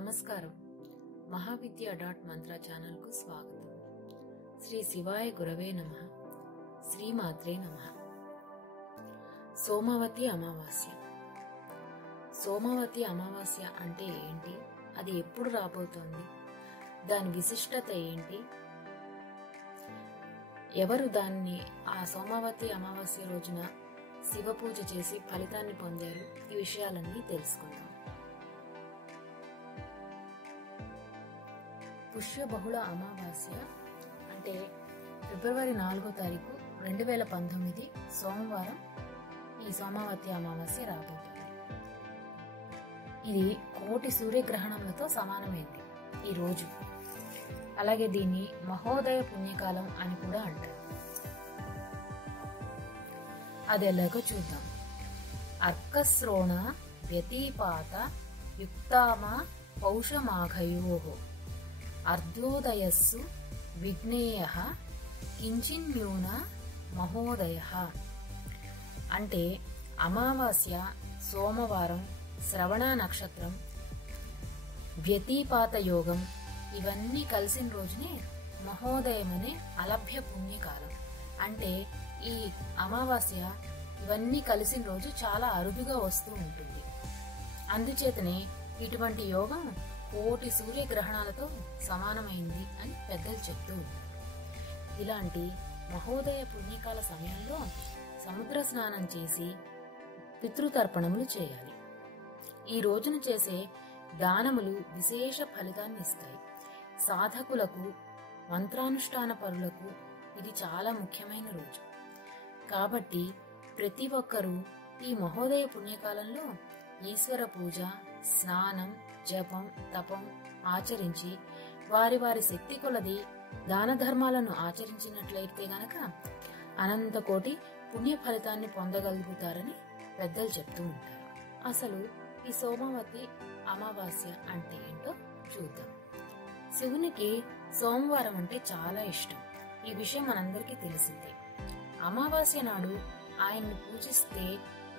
నమస్కారం. మహావిద్య.మంత్ర ఛానల్కు స్వాగతం. శ్రీ శివాయ గురవే నమః. శ్రీమాత్రే నమః. సోమవతి అమావాస్య. సోమవతి అమావాస్య అంటే ఏంటి? అది ఎప్పుడు రాబోతోంది? దాని విశిష్టత ఏంటి? ఎవరు దాన్ని ఆ సోమవతి అమావాస్య రోజున శివ పూజ చేసి ఫలితాన్ని పొందారు? ఈ విషయాలన్నీ తెలుసుకుందాం. పుష్య బహుళ అమావాస్య అంటే ఫిబ్రవరి 4వ తారీఖు 2019 సోమవారం ఈ సోమవతి అమావాస్య రాబోతుంది. ఇది కోటి సూర్యగ్రహణములతో సమానమైంది ఈ రోజు. అలాగే దీన్ని మహోదయ పుణ్యకాలం అని కూడా అంటారు. అది ఎలాగో చూద్దాం. అర్కశ్రోణ వ్యతిపాత యుక్తామా పౌషమాఘయోః అర్ధోదయస్సు విఘ్నేయః కించిన్న్యూన మహోదయః. అంటే అమావాస్య, సోమవారం, శ్రవణ నక్షత్రం, వ్యతిపాత యోగం ఇవన్నీ కలిసిన రోజునే మహోదయం అనే అలభ్య పుణ్యకాలం. అంటే ఈ అమావాస్య ఇవన్నీ కలిసిన రోజు చాలా అరుదుగా వస్తూ ఉంటుంది. అందుచేతనే ఇటువంటి యోగం కోటి సూర్యగ్రహణాలతో సమానమైంది అని పెద్దలు చెప్తూ ఉంటారు. ఇలాంటి మహోదయ పుణ్యకాల సమయంలో సముద్ర స్నానం చేసి పితృతర్పణములు చేయాలి. ఈ రోజున చేసే దానములు విశేష ఫలితాన్ని ఇస్తాయి. సాధకులకు, మంత్రానుష్ఠాన పరులకు ఇది చాలా ముఖ్యమైన రోజు. కాబట్టి ప్రతి ఒక్కరూ ఈ మహోదయ పుణ్యకాలంలో ఈశ్వర పూజ, స్నానం, జపం, తపం ఆచరించి వారి వారి శక్తి కొలది దాన ధర్మాలను ఆచరించినట్లయితే గనక అనంత కోటి పుణ్య ఫలితాన్ని పొందగలుగుతారని పెద్దలు చెప్తూ ఉంటారు. అసలు ఈ సోమవతి అమావాస్య అంటే ఏంటో చూద్దాం. శివునికి సోమవారం అంటే చాలా ఇష్టం. ఈ విషయం మనందరికీ తెలిసిందే. అమావాస్య నాడు ఆయన్ని పూజిస్తే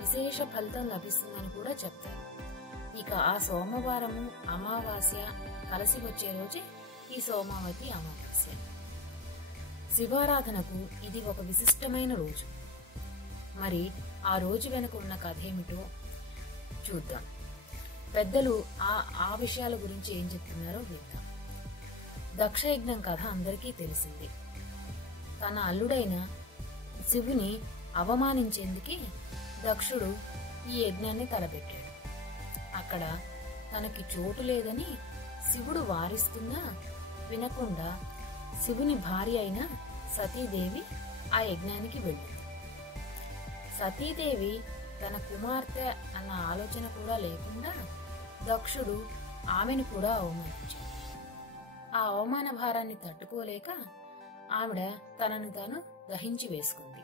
విశేష ఫలితం లభిస్తుందని కూడా చెప్తారు. ఇక ఆ సోమవారము, అమావాస్య కలిసి వచ్చే రోజే ఈ సోమవతి అమావాస్య. శివారాధనకు ఇది ఒక విశిష్టమైన రోజు. మరి ఆ రోజు వెనుక ఉన్న కథ ఏమిటో చూద్దాం. పెద్దలు ఆ విషయాల గురించి ఏం చెప్తున్నారో విద్దాం. దక్షయజ్ఞం కథ అందరికీ తెలిసింది. తన అల్లుడైన శివుని అవమానించేందుకే దక్షుడు ఈ యజ్ఞాన్ని తలపెట్టాడు. అక్కడ తనకి చోటు లేదని శివుడు వారిస్తున్నా వినకుండా శివుని భార్య అయిన సతీదేవి ఆ యజ్ఞానికి వెళ్ళింది. సతీదేవి తన కుమార్తె అన్న ఆలోచన కూడా లేకుండా దక్షుడు ఆమెను కూడా అవమానించాడు. ఆ అవమాన భారాన్ని తట్టుకోలేక ఆవిడ తనను తాను దహించి వేసుకుంది.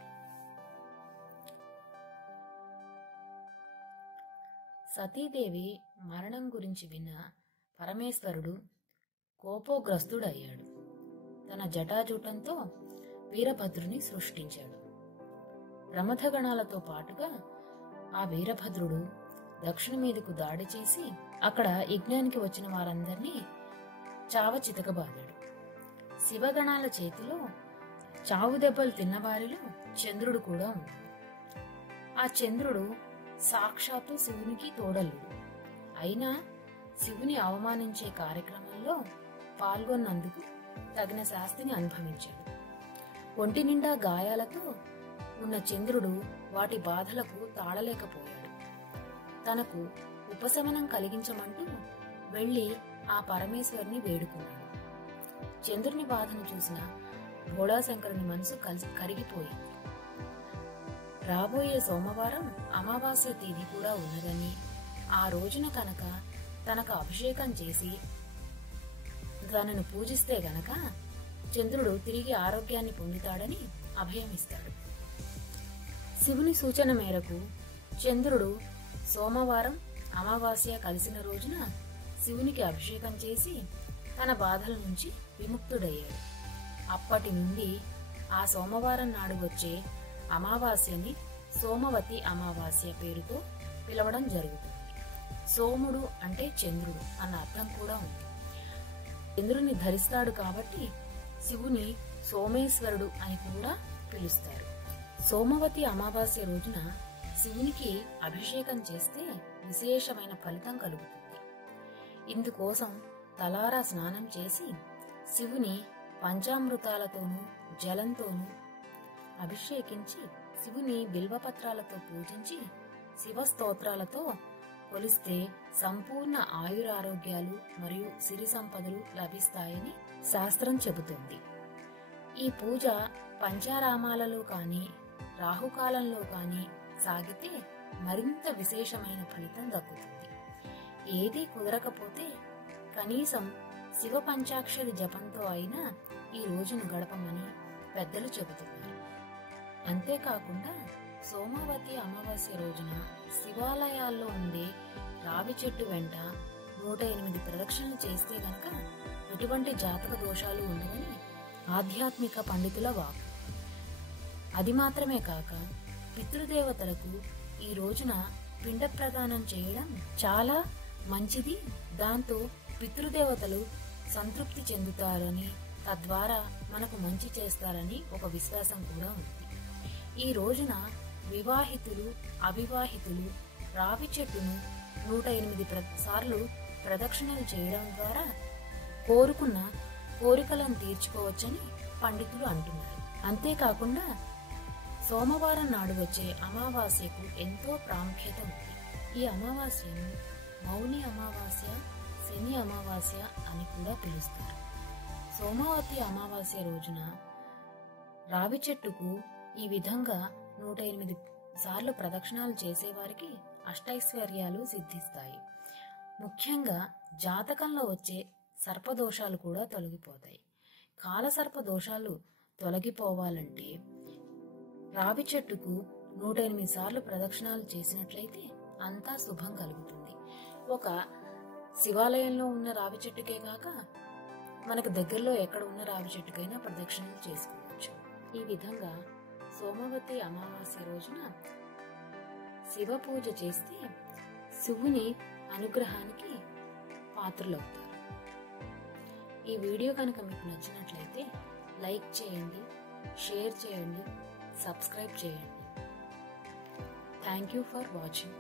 సతీదేవి మరణం గురించి విన్న పరమేశ్వరుడు కోపోగ్రస్తుడయ్యాడు. తన జటాజూటంతో వీరభద్రుని సృష్టించాడు. ప్రమథగణాలతో పాటుగా ఆ వీరభద్రుడు దక్షుని మీదకు దాడి చేసి అక్కడ యజ్ఞానికి వచ్చిన వారందరినీ చావ చితకబాదాడు. శివగణాల చేతిలో చావు దెబ్బలు తిన్నవారిలో చంద్రుడు కూడా ఉన్నాడు. ఆ చంద్రుడు సాక్షాత్తు శివునికి తోడల్లుడు. అయినా శివుని అవమానించే కార్యక్రమంలో పాల్గొన్నందుకు తగిన శాస్తిని అనుభవించాడు. ఒంటి నిండా గాయాలతో ఉన్న చంద్రుడు వాటి బాధలకు తాళలేకపోయాడు. తనకు ఉపశమనం కలిగించమంటూ వెళ్లి ఆ పరమేశ్వరుని వేడుకున్నాడు. చంద్రుని బాధను చూసిన భోళాశంకరుని మనసు కరిగిపోయింది. రాబోయే సోమవారం అమావాస్య తేదీ కూడా ఉన్నదని, ఆ రోజున కనుక తనకు అభిషేకం చేసి తనను పూజిస్తే గనక చంద్రుడు తిరిగి ఆరోగ్యాన్ని పొందుతాడని అభయమిస్తాడు. శివుని సూచన మేరకు చంద్రుడు సోమవారం, అమావాస్య కలిసిన రోజున శివునికి అభిషేకం చేసి తన బాధల నుంచి విముక్తుడయ్యాడు. అప్పటి నుండి ఆ సోమవారం నాడు వచ్చే అమావాస్యని సోమవతి అమావాస్య పేరుతో పిలవడం జరుగుతుంది. సోముడు అంటే చంద్రుడు అన్న అర్థం కూడా ఉంది. చంద్రుని ధరిస్తాడు కాబట్టి శివుని సోమేశ్వరుడు అని కూడా పిలుస్తారు. సోమవతి అమావాస్య రోజున శివునికి అభిషేకం చేస్తే విశేషమైన ఫలితం కలుగుతుంది. ఇందుకోసం తలారా స్నానం చేసి శివుని పంచామృతాలతోనూ జలంతోనూ అభిషేకించి శివుని బిల్వపత్రాలతో పూజించి శివ స్తోత్రాలతో కొలిస్తే సంపూర్ణ ఆయురారోగ్యాలు మరియు సిరి సంపదలు లభిస్తాయని శాస్త్రం చెబుతుంది. ఈ పూజ పంచారామాలలో కానీ రాహుకాలంలో కానీ సాగితే మరింత విశేషమైన ఫలితం దక్కుతుంది. ఏదీ కుదరకపోతే కనీసం శివ పంచాక్షరి జపంతో అయినా ఈ రోజును గడపమని పెద్దలు చెబుతున్నారు. అంతేకాకుండా సోమవతి అమావాస్య రోజున శివాలయాల్లో ఉండే రావి చెట్టు వెంట 108 ప్రదక్షిణలు చేస్తే గనక ఎటువంటి జాతక దోషాలు ఉండవని ఆధ్యాత్మిక పండితుల వాక్కు. అది మాత్రమే కాక పితృదేవతలకు ఈ రోజున పిండ ప్రదానం చేయడం చాలా మంచిది. దాంతో పితృదేవతలు సంతృప్తి చెందుతారని, తద్వారా మనకు మంచి చేస్తారని ఒక విశ్వాసం కూడా ఉంది. ఈ రోజున వివాహితులు అవివాహితులు రావి చెట్టును 108 సార్లు ప్రదక్షిణలు చేయడం ద్వారా కోరుకున్న కోరికలను తీర్చుకోవచ్చని పండితులు అంటున్నారు. అంతేకాకుండా సోమవారం నాడు వచ్చే అమావాస్యకు ఎంతో ప్రాముఖ్యత ఉంది. ఈ అమావాస్యను మౌని అమావాస్య, శని అమావాస్య అని కూడా పిలుస్తారు. సోమవతి అమావాస్య రోజున రావి చెట్టుకు ఈ విధంగా 108 సార్లు ప్రదక్షిణాలు చేసేవారికి అష్టైశ్వర్యాలు సిద్ధిస్తాయి. ముఖ్యంగా జాతకంలో వచ్చే సర్పదోషాలు కూడా తొలగిపోతాయి. కాలసర్ప దోషాలు తొలగిపోవాలంటే రావి చెట్టుకు 108 సార్లు ప్రదక్షిణాలు చేసినట్లయితే అంతా శుభం కలుగుతుంది. ఒక శివాలయంలో ఉన్న రావి చెట్టుకే కాక మనకు దగ్గరలో ఎక్కడ ఉన్న రావి చెట్టుకైనా ప్రదక్షిణలు చేసుకోవచ్చు. ఈ విధంగా సోమవతి అమావాస్య రోజున శివ పూజ చేస్తే శివుని అనుగ్రహానికి పాత్రలవుతారు. ఈ వీడియో కనుక మీకు నచ్చినట్లయితే లైక్ చేయండి, షేర్ చేయండి, సబ్స్క్రైబ్ చేయండి. Thank you for watching.